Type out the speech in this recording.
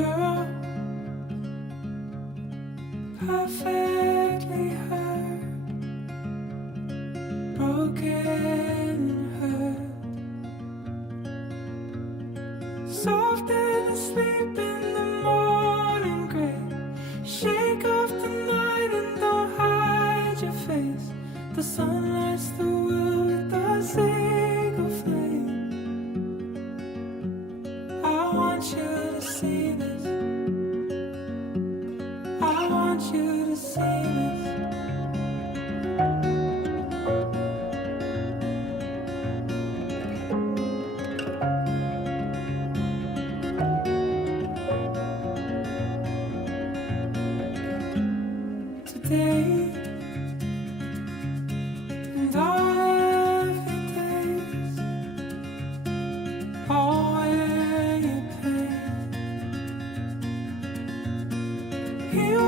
girl, perfectly hurt, broken hurt, soft and asleep in the morning gray. Shake off the night and don't hide your face. The sun lights the world with a single flame. I want you to see this. I want you to see this. Today and all of your days, all your pain. Here